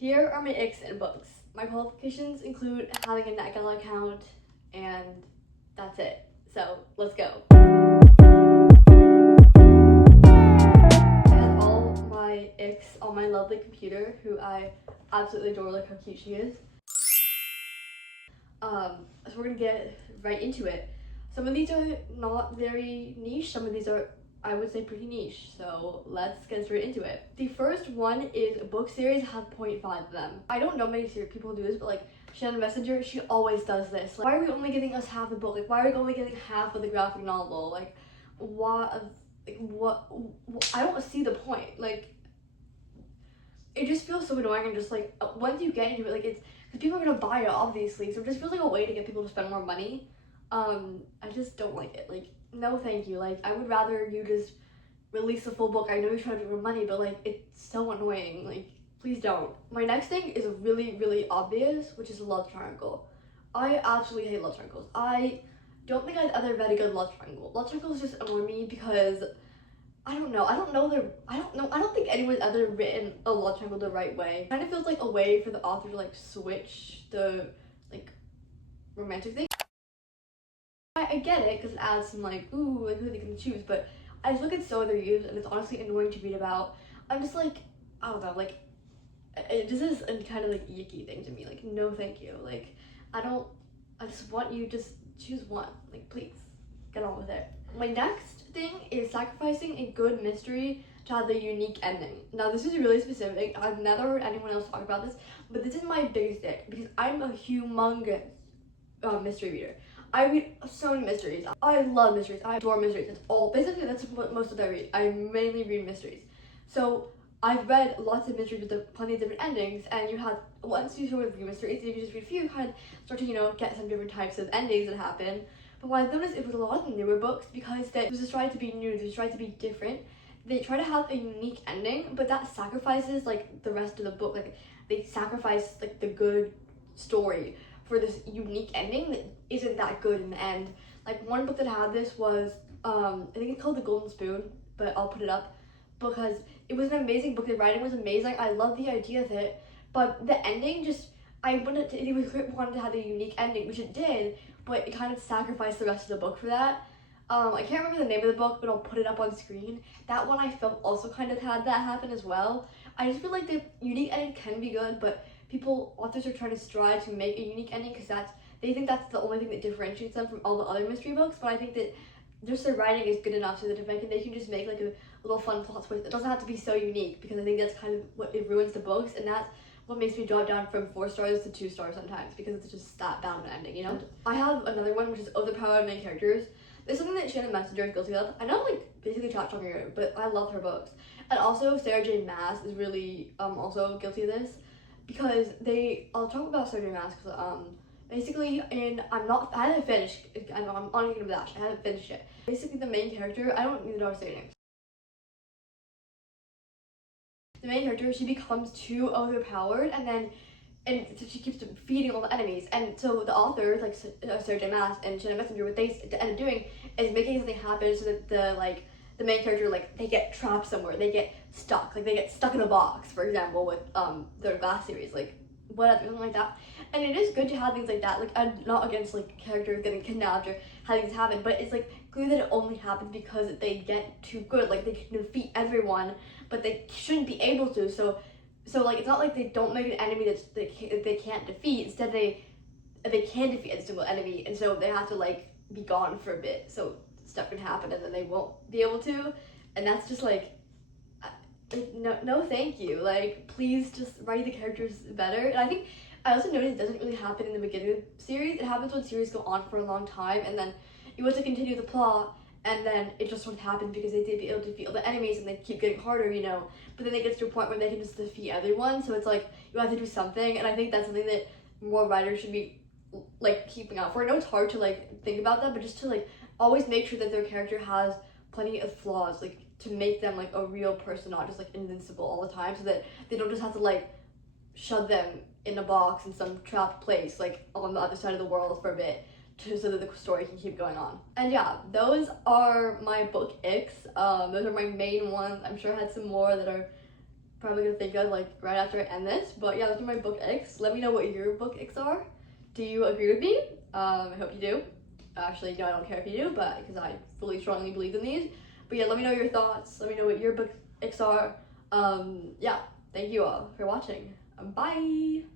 Here are my icks in books. My qualifications include having a NetGala account, and that's it. So let's go. I have all my icks on my lovely computer, who I absolutely adore. Look how cute she is. So we're gonna get right into it. Some of these are not very niche, some of these are, I would say, pretty niche, so let's get straight into it. The first one is a book series that have 0.5 of them. I don't know many people do this, but like Shannon Messenger, she always does this. Like, why are we only giving us half the book? Like, why are we only getting half of the graphic novel? Like, what? I don't see the point. Like, it just feels so annoying, and just like once you get into it, like it's because people are gonna buy it obviously, so it just feels like a way to get people to spend more money. I just don't like it. Like, no thank you. Like, I would rather you just release a full book. I know you're trying to do more money, but like it's so annoying. Like, please don't. My next thing is really obvious, which is a love triangle. I absolutely hate love triangles. I don't think I've ever read a good love triangle. Love triangles just annoy me because I don't know. I don't think anyone's ever written a love triangle the right way. It kind of feels like a way for the author to like switch the like romantic thing. I get it because it adds some like, ooh, like who are they gonna choose? But I just look at some of their reviews and it's honestly annoying to read about. I'm just like, I don't know, like this is a kind of like yucky thing to me. Like, no thank you. Like, I just want you just choose one. Like, please get on with it. My next thing is sacrificing a good mystery to have the unique ending. Now this is really specific. I've never heard anyone else talk about this, but this is my biggest ick because I'm a humongous mystery reader. I read so many mysteries. I love mysteries. I adore mysteries. Basically that's what most of I read. I mainly read mysteries. So I've read lots of mysteries with plenty of different endings, and you have, once you sort of read mysteries, if you just read a few, you kind of start to, get some different types of endings that happen. But what I've noticed is with a lot of the newer books, because they just try to be new, they try to be different, they try to have a unique ending, but that sacrifices like the rest of the book. Like, they sacrifice like the good story for this unique ending that isn't that good in the end. Like, one book that had this was I think it's called The Golden Spoon, but I'll put it up because it was an amazing book. The writing was amazing. I love the idea of it, but the ending just, wanted to have a unique ending, which it did, but it kind of sacrificed the rest of the book for that. I can't remember the name of the book, but I'll put it up on screen. That one I felt also kind of had that happen as well. I just feel like the unique ending can be good, but authors are trying to strive to make a unique ending because they think that's the only thing that differentiates them from all the other mystery books. But I think that just their writing is good enough so that they can just make like a little fun plot twist. It doesn't have to be so unique, because I think that's kind of what it ruins the books, and that's what makes me drop down from 4 stars to 2 stars sometimes, because it's just that bad of an ending, I have another one, which is Overpowered Main Characters. This is something that Shannon Messenger is guilty of. I know I'm like basically trash talking her, but I love her books. And also Sarah J Maas is really also guilty of this, because I'll talk about Sarah J Maas because basically I haven't finished, I'm on Kingdom Dash, I haven't finished it. Basically the main character, I don't even know how to say her name. The main character, she becomes too overpowered, and she keeps defeating all the enemies. And so the authors, like Sarah J Maas and Shannon Messenger, what they end up doing is making something happen so that the main character, like, they get trapped somewhere, they get stuck, like they get stuck in a box, for example, with their last series, like whatever, something like that. And it is good to have things like that. Like, I'm not against like characters getting kidnapped or having things happen, but it's like clear that it only happens because they get too good. Like, they can defeat everyone, but they shouldn't be able to. So like, it's not like they don't make an enemy that they can't defeat. Instead, they can defeat a single enemy, and so they have to like be gone for a bit, so stuff can happen, and then they won't be able to. And that's just like no thank you. Like, please just write the characters better. And I also noticed it doesn't really happen in the beginning of the series. It happens when series go on for a long time, and then you want to continue the plot, and then it just sort of happens because they did be able to defeat all the enemies, and they keep getting harder, but then it gets to a point where they can just defeat everyone. So it's like you have to do something, and I think that's something that more writers should be like keeping out for. I know it's hard to like think about that, but just to like always make sure that their character has plenty of flaws, like to make them like a real person, not just like invincible all the time, so that they don't just have to like shove them in a box in some trapped place like on the other side of the world for a bit, so that the story can keep going on. And yeah, those are my book icks. Those are my main ones. I'm sure I had some more that are probably gonna think of like right after I end this. But yeah, those are my book icks. Let me know what your book icks are. Do you agree with me? I hope you do. Actually, no, I don't care if you do, but because I fully strongly believe in these. But yeah, let me know your thoughts. Let me know what your book icks are. Yeah, thank you all for watching. Bye.